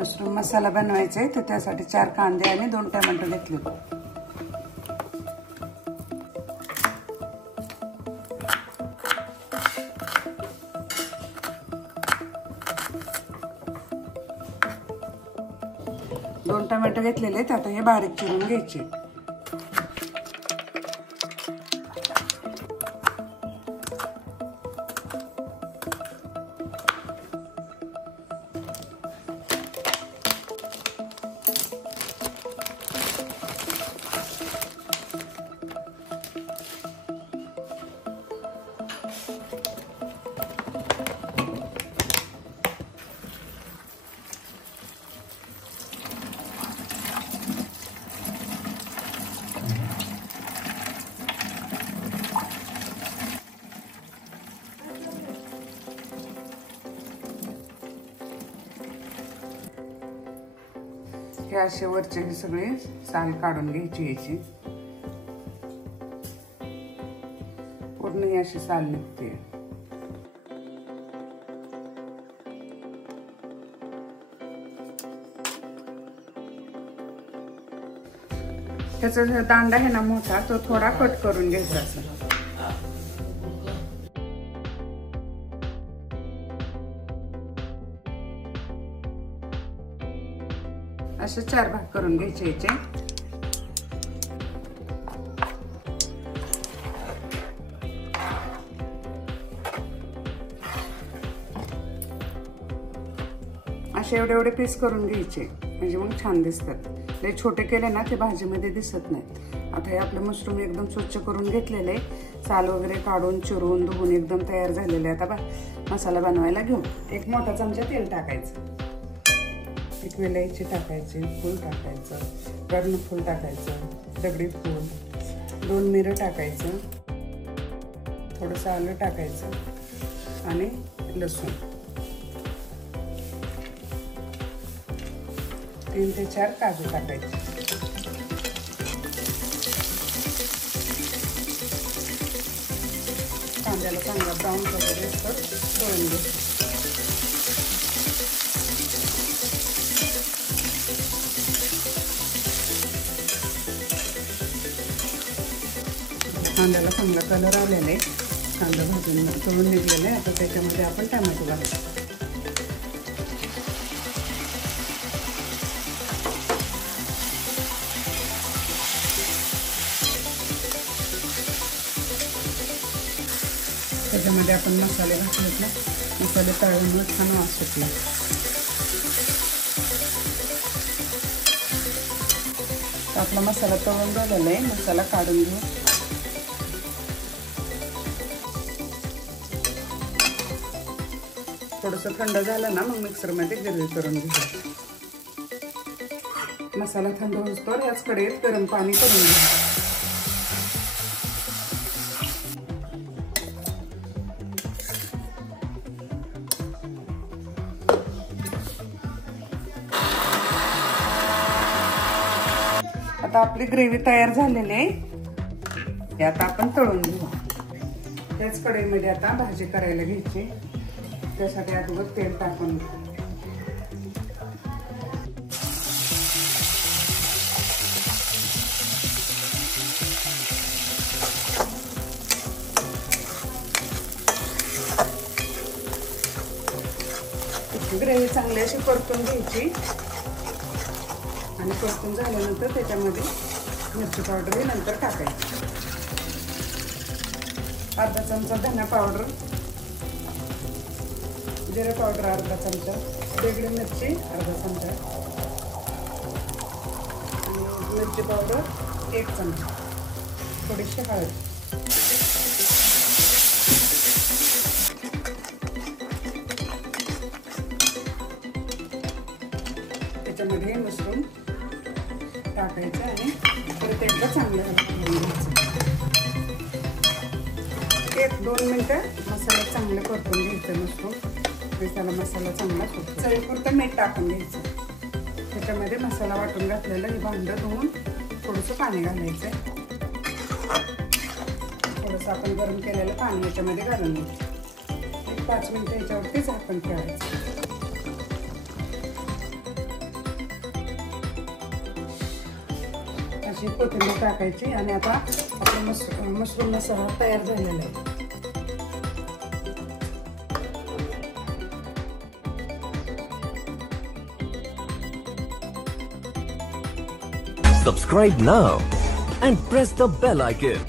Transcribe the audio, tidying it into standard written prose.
Mushroom मसाला बनवायचा आहे तर त्यासाठी 4 कांदे आणि 2 टोमॅटो घेतले. दोन टोमॅटो घेतलेले आहेत. आता हे बारीक चिरून घ्यायचे. हे असे वरचे हे सगळे साल काढून घ्यायची याची. पूर्ण ही अशी साल निघते. त्याचा जो दांडा आहे ना मोठा तो थोडा कट करून घ्यायचा असं. असे 4 भाग करून घ्यायचे याचे. असे एवढे पीस करून घ्यायचे म्हणजे मग छान दिसतात. लय छोटे केले ना ते भाजीमध्ये दिसत नाहीत. आता हे आपले मशरूम एकदम स्वच्छ करून घेतलेले, साल वगैरे काढून चिरून धुवून एकदम तयार झालेले. आता मसाला बनवायला घेऊ. 1 मोठा चमचा तेल टाकायचं. 1 वेलायची टाकायची, फूल टाकायचं, कर्णफूल टाकायचं, दगडी फूल, 2 मिरं टाकायचं, थोडंसं आलं टाकायचं आणि लसूण, 3 ते 4 काजू टाकायचे. कांद्याला चांगला ब्राऊन कलर येतो तळून घ्यायचं. कांद्याला चांगला कलर आलेला आहे. कांदा भाजून तळून निघलेला आहे. आता त्याच्यामध्ये आपण टोमॅटो घालू. त्याच्यामध्ये आपण मसाले घातले. मसाले तळून छान वास सुटला. आपला मसाला तळून झालेला आहे. मसाला काढून घेऊ. थोडंसं थंड झालं ना मग मिक्सरमध्ये गिरवी करून घेऊ. मसाला थंड होतोवर याच कढईत गरम पाणी करून घेऊ. आता आपली ग्रेव्ही तयार झालेली आहे. आता आपण तळून घेऊ. त्याच कढईमध्ये आता भाजी करायला घ्यायची. त्यासाठी अगोदर तेल टाकून ग्रेव्ही चांगली अशी परतून घ्यायची. आणि परतून झाल्यानंतर त्याच्यामध्ये मिरची पावडर नंतर टाकायची. अर्धा चमचा धना पावडर, जिरा पावडर अर्धा चमचा, वेगळी मिरची अर्धा चमचा, मिरची पावडर 1 चमचा, थोडीशी हळद. त्याच्यामध्ये मशरूम टाकायचं आणि परत एकदा चांगलं हलवून घ्यायचं. 1-2 मिनिटं मसाला चांगलं परतून घ्यायचं. मशरूम त्याला मसाला चांगला सुटतो. चवीपुरतं मीठ टाकून घ्यायचं. त्याच्यामध्ये मसाला वाटून घातलेलं हे भांडं धुवून थोडंसं पाणी घालायचं. थोडंसं आपण गरम केलेलं पाणी याच्यामध्ये घालून घ्यायचं. 5 मिनिटं याच्यावरती झाकण ठेवायचं. अशी कोथिंबीर टाकायची आणि आता आपला मशरूम मसाला तयार झालेला आहे. Subscribe now and press the bell icon.